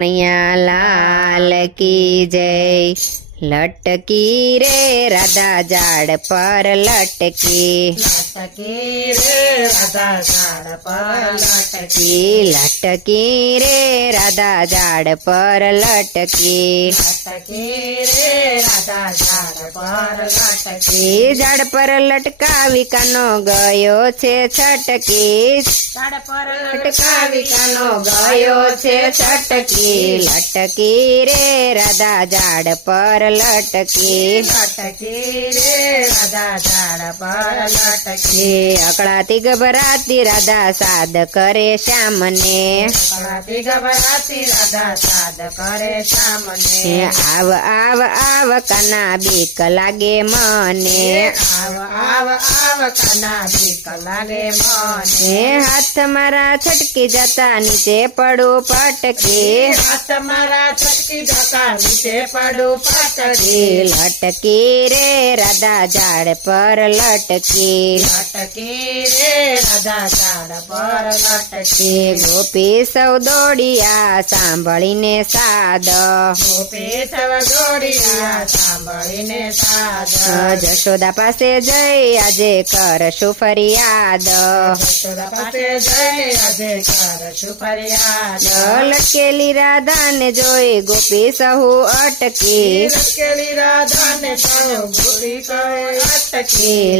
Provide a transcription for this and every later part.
કનૈયા લાલ કી જય. લટકી રે રાધા ઝાડ પર લટકી લટકી રે રાધા ઝાડ પર લટકી લટકી રે રાધા ઝાડ પર લટકી લટકી રે રાધા ઝાડ પર લટકી ઝાડ પર લટકાવી કાનો ગયો છે છટકી ઝાડ પર લટકાવી કાનો ગયો છે છટકી લટકી રે રાધા ઝાડ પર લટકી લટકી રે રાધા ઝાડ પર લટકી એ અકળાતી ગભરાતી રાધા સાદ કરે શ્યામને કળાતી ગભરાતી રાધા સાદ કરે એ સામને આવ આવ આવ કના બીક લાગે મને આવ આવ આવ કના બીક લાગે મને એ હાથ મારા છટકી જતા નીચે પડું પટકી હાથ મારા છટકી જતા નીચે પડું પાટકી એ લટકી રે રાધા ઝાડ પર લટકી. લટકી રે રાધા ઝાડ પર લટકી. ગોપી સૌ દોડિયા સાંભળીને સાદ. ગોપી સૌ દોડિયા સાંભળીને સાદ. જશોદા પાસે જઈ આજે કરશું ફરિયાદ. જશોદા પાસે જઈ આજે કરશું ફરિયાદ. લટકેલી રાધાને જોઈ ગોપી સહુ અટકી. querida. धन तनु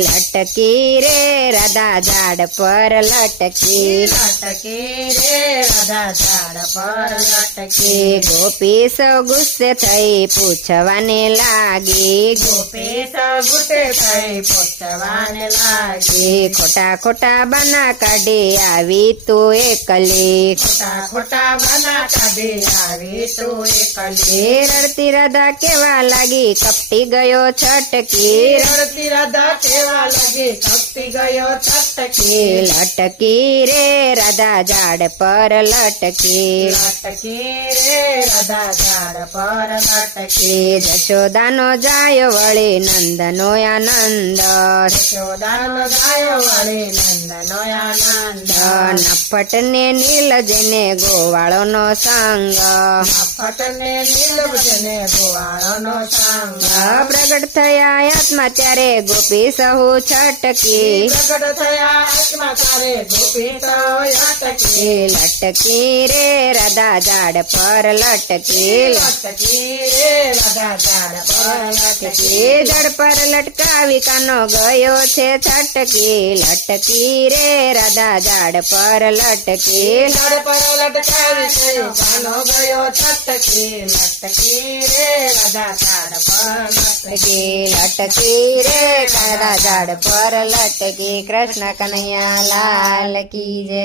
लटकी रे राधा झाड़ पर लटकी। लटकी रे राधा झाड़ पर लटकी। गोपी सब गुस्से थई पूछवाने लागी। गोपी सब गुस्से थई पूछवाने लागी। खोटा खोटा बना काढे आवी तो एकली। खोटा खोटा बना काढे आवी तो एकली। रडती राधा केवा लागी कप કેવા ગયો છટકી. રડતી રાધા કેવા લાગી? કપતી ગયો છટકી. લટકી રે રાધા ઝાડ પર લટકી. લટકી રે રાધા ઝાડ પર લટકી. જશોદાનો જાય વળી નંદનો આનંદ. જશોદાનો જાય વળી નંદનો આનંદ. નફટ ને નીલજને ગોવાળોનો સંગ. ફટને ગોવાળો ગોવાળોનો સંગ. પ્રગટ થયા આત્મા ત્યારે ગોપી સહુ છટકી પ્રગટ થયા આત્મા તારે ગોપી તો અટકી એ લટકી રે રાધા ઝાડ પર લટકી લટકી રે રાધા ઝાડ પર લટકી એ ઝાડ પર લટકાવી કાનો ગયો છે છટકી લટકી રે રાધા ઝાડ પર લટકી ઝાડ પર લટકાવી છે કાનો ગયો છટકી લટકી રે રાધા ઝાડ પર લટકી લટકી રે રાધા ઝાડ પર લટકી કૃષ્ણ કનૈયા લાલ કી જય.